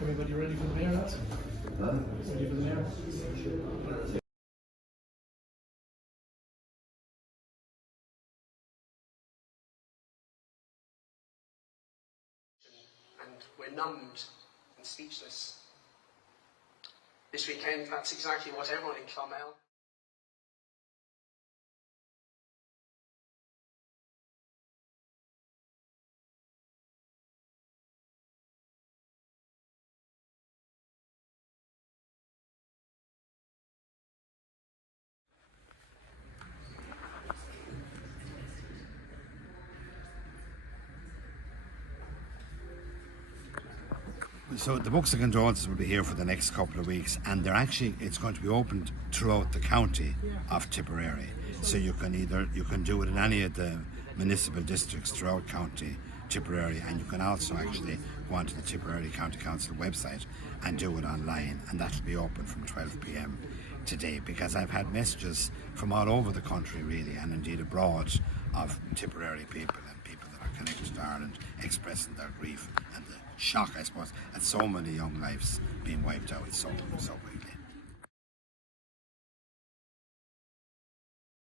Everybody ready for the mayor, lads? Ready for the mayor? And we're numbed and speechless. This weekend, that's exactly what everyone in Clonmel. So the books of condolences will be here for the next couple of weeks, and it's going to be opened throughout the county of Tipperary. So you can do it in any of the municipal districts throughout County Tipperary, and you can also actually go onto the Tipperary County Council website and do it online, and that will be open from 12 p.m. today, because I've had messages from all over the country really, and indeed abroad, of Tipperary people and people that are connected to Ireland expressing their grief and the shock, I suppose, at so many young lives being wiped out so quickly.